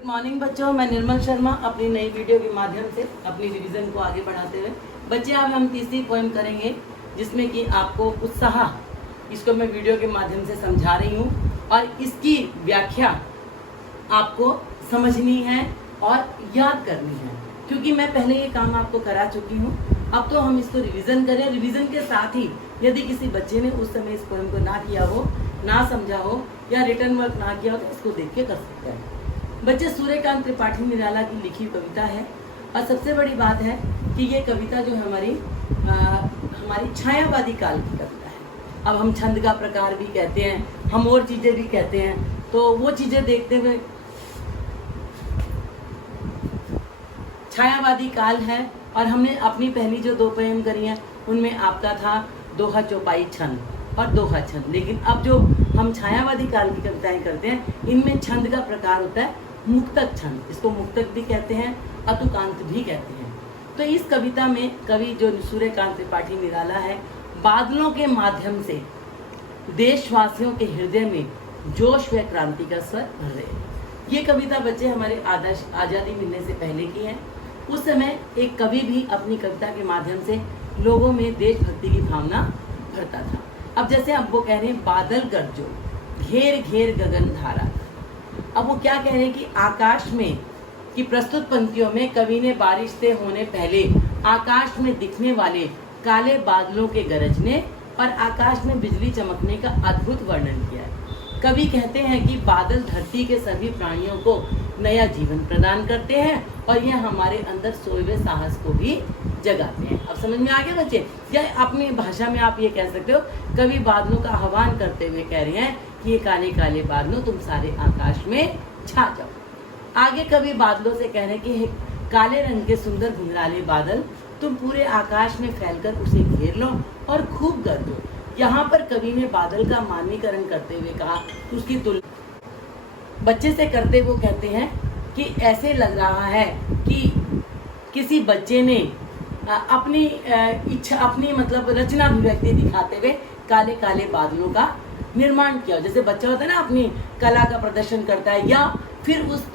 Good morning बच्चों, मैं निर्मल शर्मा अपनी नई वीडियो के माध्यम से अपनी रिवीजन को आगे बढ़ाते हुए बच्चे अब हम तीसरी पोएम करेंगे जिसमें कि आपको उत्साह, इसको मैं वीडियो के माध्यम से समझा रही हूँ और इसकी व्याख्या आपको समझनी है और याद करनी है, क्योंकि मैं पहले ये काम आपको करा चुकी हूँ। अब तो हम इसको रिवीजन करें। रिवीजन के साथ ही यदि किसी बच्चे ने उस समय इस पोएम को ना किया हो, ना समझा हो या रिटर्न वर्क ना किया हो तो इसको देख के कर सकते हैं। बच्चे, सूर्यकांत त्रिपाठी निराला की लिखी कविता है और सबसे बड़ी बात है कि ये कविता जो है हमारी छायावादी काल की कविता है। अब हम छंद का प्रकार भी कहते हैं, हम और चीज़ें भी कहते हैं, तो वो चीज़ें देखते हुए छायावादी काल है। और हमने अपनी पहली जो दो पोएम करी हैं उनमें आपका था दोहा चौपाई छंद और दोहा छंद, लेकिन अब जो हम छायावादी काल की कविताएं करते हैं इनमें छंद का प्रकार होता है मुक्तक छंद। इसको मुक्तक भी कहते हैं, अतुकांत भी कहते हैं। तो इस कविता में कवि जो सूर्यकांत त्रिपाठी निराला है, बादलों के माध्यम से देशवासियों के हृदय में जोश व क्रांति का स्वर भर रहे हैं। ये कविता बच्चे हमारे आज़ादी मिलने से पहले की है। उस समय एक कवि भी अपनी कविता के माध्यम से लोगों में देशभक्ति की भावना भरता था। अब जैसे अब वो कह रहे हैं बादल गरजो घेर घेर गगन धारा। अब वो क्या कह रहे हैं कि आकाश में कि प्रस्तुत पंक्तियों में कवि ने बारिश से होने पहले आकाश में दिखने वाले काले बादलों के गरजने और आकाश में बिजली चमकने का अद्भुत वर्णन किया है। कवि कहते हैं कि बादल धरती के सभी प्राणियों को नया जीवन प्रदान करते हैं और यह हमारे अंदर सोए हुए साहस को भी जगाते हैं। अब समझ में आ गया बच्चे? या अपनी भाषा में आप ये कह सकते हो, कवि बादलों का आह्वान करते हुए कह रहे हैं कि ये काले काले बादलों तुम सारे आकाश में छा जाओ। आगे कवि बादलों से कह रहे हैं कि काले रंग के सुंदर घुंघराले बादल तुम पूरे आकाश में फैलकर उसे घेर लो और खूब गरजो। यहाँ पर कवि ने बादल का मानवीकरण करते हुए कहा, उसकी तुलना बच्चे से करते वो कहते हैं कि ऐसे लग रहा है कि किसी बच्चे ने अपनी इच्छा, अपनी मतलब रचना अभिव्यक्ति दिखाते हुए काले काले बादलों का निर्माण किया। जैसे बच्चा होता है ना, अपनी कला का प्रदर्शन करता है, या फिर उस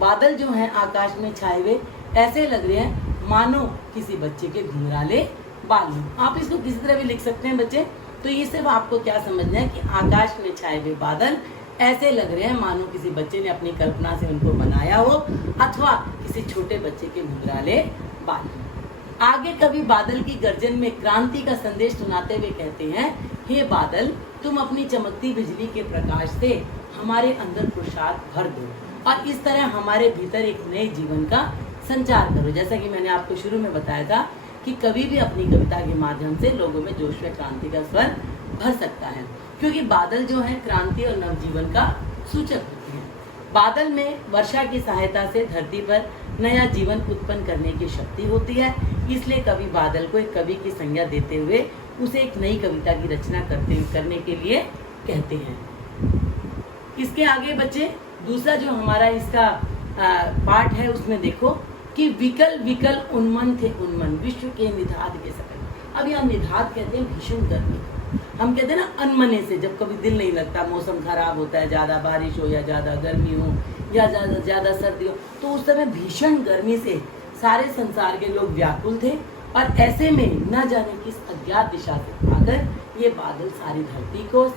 बादल जो हैं आकाश में छाए हुए ऐसे लग रहे हैं मानो किसी बच्चे के घुंघराले बाल। आप इसको किसी तरह भी लिख सकते हैं बच्चे। तो ये सिर्फ आपको क्या समझना है कि आकाश में छाए हुए बादल ऐसे लग रहे हैं मानो किसी बच्चे ने अपनी कल्पना से उनको बनाया हो अथवा किसी छोटे बच्चे के घुंघराले बाल। आगे कवि बादल की गर्जन में क्रांति का संदेश सुनाते हुए कहते हैं, हे बादल तुम अपनी चमकती बिजली के प्रकाश से हमारे अंदर पुरुषार्थ भर दो और इस तरह हमारे भीतर एक नए जीवन का संचार करो। जैसा कि मैंने आपको शुरू में बताया था कि कवि भी अपनी कविता के माध्यम से लोगों में जोश व क्रांति का स्वर भर सकता है, क्योंकि बादल जो है क्रांति और नवजीवन का सूचक होते हैं। बादल में वर्षा की सहायता से धरती पर नया जीवन उत्पन्न करने की शक्ति होती है, इसलिए कवि बादल को एक कवि की संज्ञा देते हुए उसे एक नई कविता की रचना करने के लिए कहते हैं। इसके आगे बच्चे दूसरा जो हमारा इसका पार्ट है उसमें देखो कि विकल विकल उन्मन थे उन्मन विश्व के निधाद के सकल। अब यहाँ निधाद कहते हैं भीषण गर्मी। हम कहते हैं ना अनमने से, जब कभी दिल नहीं लगता, मौसम खराब होता है, ज़्यादा बारिश हो या ज़्यादा गर्मी हो या ज़्यादा सर्दी हो, तो उस समय भीषण गर्मी से सारे संसार के लोग व्याकुल थे और ऐसे में न जाने किस अज्ञात दिशा से आकर ये बादल सारी धरती को,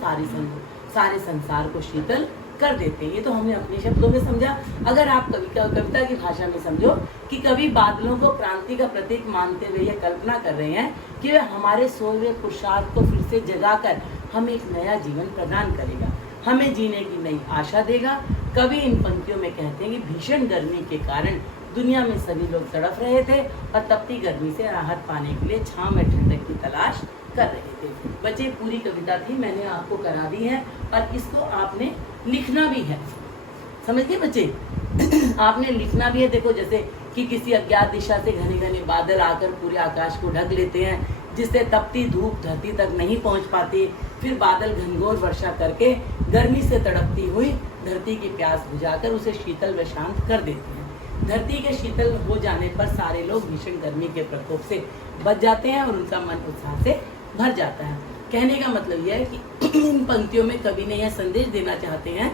सारे संसार को शीतल कर देते हैं। ये तो हमने अपने शब्दों में समझा। अगर आप कविता की भाषा में समझो कि कवि बादलों को क्रांति का प्रतीक मानते हुए यह कल्पना कर रहे हैं कि वह हमारे सोए हुए पुरुषार्थ को फिर से जगाकर हमें एक नया जीवन प्रदान करेगा, हमें जीने की नई आशा देगा। कवि इन पंक्तियों में कहते हैं कि भीषण गर्मी के कारण दुनिया में सभी लोग तड़प रहे थे और तपती गर्मी से राहत पाने के लिए छांव में ठंडक की तलाश कर रहे थे। बच्चे, पूरी कविता थी, मैंने आपको करा दी है और इसको आपने लिखना भी है। समझ गए बच्चे? आपने लिखना भी है। देखो, जैसे कि किसी अज्ञात दिशा से घने घने बादल आकर पूरे आकाश को ढक लेते हैं, जिससे तपती धूप धरती तक नहीं पहुंच पाती। फिर बादल घनघोर वर्षा करके गर्मी से तड़पती हुई धरती की प्यास बुझाकर उसे शीतल व शांत कर देते हैं। धरती के शीतल हो जाने पर सारे लोग भीषण गर्मी के प्रकोप से बच जाते हैं और उनका मन उत्साह से भर जाता है। कहने का मतलब यह है कि इन पंक्तियों में कवि ने यह संदेश देना चाहते हैं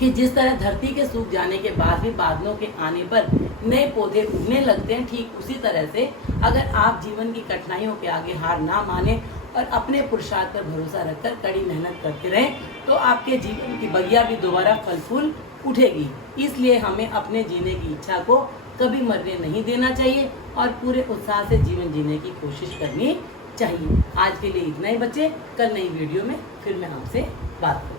कि जिस तरह धरती के सूख जाने के बाद भी बादलों के आने पर नए पौधे उगने लगते हैं, ठीक उसी तरह से अगर आप जीवन की कठिनाइयों के आगे हार ना माने और अपने पुरुषार्थ पर भरोसा रखकर कड़ी मेहनत करते रहें तो आपके जीवन की बगिया भी दोबारा फल फूल उठेगी। इसलिए हमें अपने जीने की इच्छा को कभी मरने नहीं देना चाहिए और पूरे उत्साह से जीवन जीने की कोशिश करनी चाहिए। आज के लिए इतना ही बच्चे, कल नई वीडियो में फिर मैं आपसे बात करूँगी।